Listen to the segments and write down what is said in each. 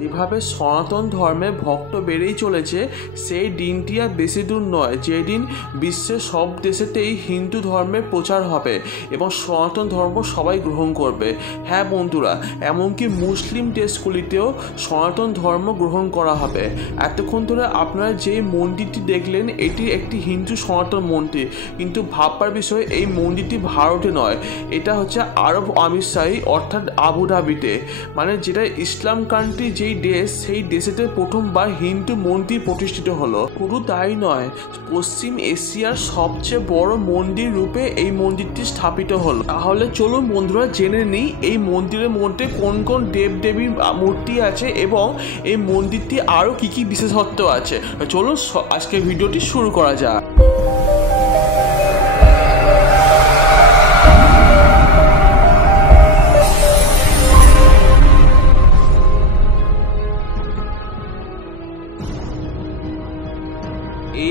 যেভাবে সনাতন ধর্মে ভক্ত বেড়েই চলেছে, সেই দিনটি আর বেশি দূর নয় যেদিন বিশ্বের সব দেশেতেই হিন্দু ধর্মের প্রচার হবে এবং সনাতন ধর্ম সবাই গ্রহণ করবে। হ্যাঁ বন্ধুরা, এমনকি মুসলিম দেশগুলিতেও সনাতন ধর্ম গ্রহণ করা হবে। এতক্ষণ ধরে আপনারা যে মন্দিরটি দেখলেন, এটি একটি হিন্দু সনাতন মন্দির, কিন্তু ভাববার বিষয় এই মন্দিরটি ভারতে নয়, এটা হচ্ছে আরব আমিরশাহী অর্থাৎ আবুধাবিতে, মানে যেটা ইসলাম কান্ট্রি যেই দেশ, সেই দেশেতে প্রথমবার হিন্দু মন্দির প্রতিষ্ঠিত হলো। শুধু তাই নয়, পশ্চিম এশিয়ার সবচেয়ে বড় মন্দির রূপে এই মন্দিরটি স্থাপিত হলো। তাহলে চলুন বন্ধুরা জেনে নিই এই মন্দিরের মধ্যে কোন কোন দেবদেবীর মূর্তি আছে এবং এই মন্দিরটি আরও কি কি বিশেষত্ব আছে। চলুন আজকে ভিডিওটি শুরু করা যাক।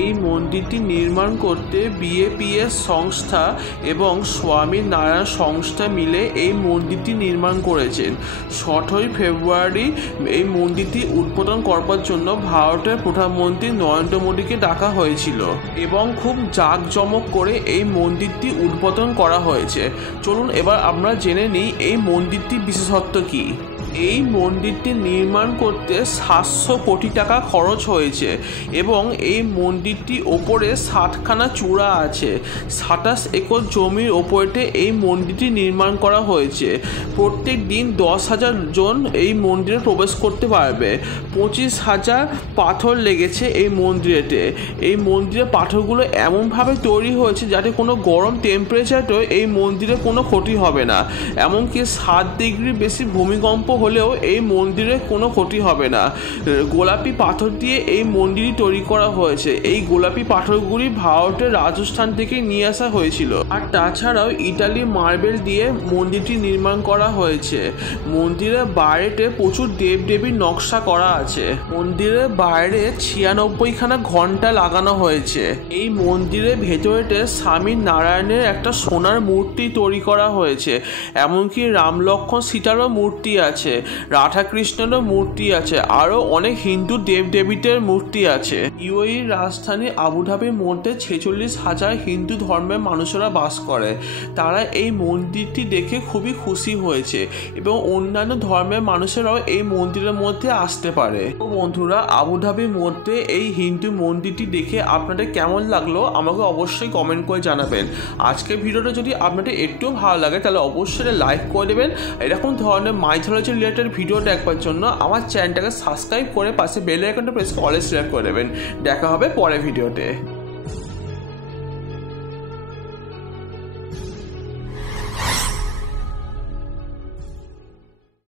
এই মন্দিরটি নির্মাণ করতে বিএপিএস সংস্থা এবং স্বামী নারায়ণ সংস্থা মিলে এই মন্দিরটি নির্মাণ করেছেন। 7ই ফেব্রুয়ারি এই মন্দিরটি উদ্বোধন করবার জন্য ভারতের প্রধানমন্ত্রী নরেন্দ্র মোদীকে ডাকা হয়েছিল এবং খুব জাঁকজমক করে এই মন্দিরটি উদ্বোধন করা হয়েছে। চলুন এবার আমরা জেনে নিই এই মন্দিরটির বিশেষত্ব কী। এই মন্দিরটি নির্মাণ করতে 700 কোটি টাকা খরচ হয়েছে এবং এই মন্দিরটি ওপরে 60খানা চূড়া আছে। 27 একর জমির ওপরেতে এই মন্দিরটি নির্মাণ করা হয়েছে। প্রত্যেক দিন 10,000 জন এই মন্দিরে প্রবেশ করতে পারবে। 25,000 পাথর লেগেছে এই মন্দিরেতে। এই মন্দিরের পাথরগুলো এমনভাবে তৈরি হয়েছে যাতে কোনো গরম টেম্পারেচারেও এই মন্দিরে কোনো ক্ষতি হবে না। এমনকি 7 ডিগ্রি বেশি ভূমিকম্প হলেও এই মন্দিরে কোনো ক্ষতি হবে না। গোলাপি পাথর দিয়ে এই মন্দিরটি তৈরি করা হয়েছে। এই গোলাপি পাথরগুলি ভারতের রাজস্থান থেকে নিয়ে আসা হয়েছিল। আর তাছাড়াও ইটালির মার্বেল দিয়ে মন্দিরটি নির্মাণ করা হয়েছে। মন্দিরের বাইরেতে প্রচুর দেবদেবীর নকশা করা আছে। মন্দিরের বাইরে 96খানা ঘন্টা লাগানো হয়েছে। এই মন্দিরের ভেতরেতে স্বামী নারায়ণের একটা সোনার মূর্তি তৈরি করা হয়েছে। এমনকি রাম লক্ষ্মণ সীতারও মূর্তি আছে, রাধাকৃষ্ণেরও মূর্তি আছে, আরও অনেক হিন্দু দেবদেবীদের মূর্তি আছে। ইউএইর রাজধানী আবুধাবির মধ্যে 46,000 হিন্দু ধর্মের মানুষেরা বাস করে। তারা এই মন্দিরটি দেখে খুবই খুশি হয়েছে এবং অন্যান্য ধর্মের মানুষেরাও এই মন্দিরের মধ্যে আসতে পারে। তো বন্ধুরা, আবুধাবির মধ্যে এই হিন্দু মন্দিরটি দেখে আপনাদের কেমন লাগলো আমাকে অবশ্যই কমেন্ট করে জানাবেন। আজকের ভিডিওটা যদি আপনাদের একটু ভালো লাগে তাহলে অবশ্যই লাইক করে দেবেন। এরকম ধরনের মাইথোলজি রিলেটেড ভিডিও দেখবার জন্য আমার চ্যানেলটাকে সাবস্ক্রাইব করে পাশে বেল আইকনটা প্রেস করে অলে সিলেক্ট করে দেবেন। দেখা হবে পরের ভিডিওতে।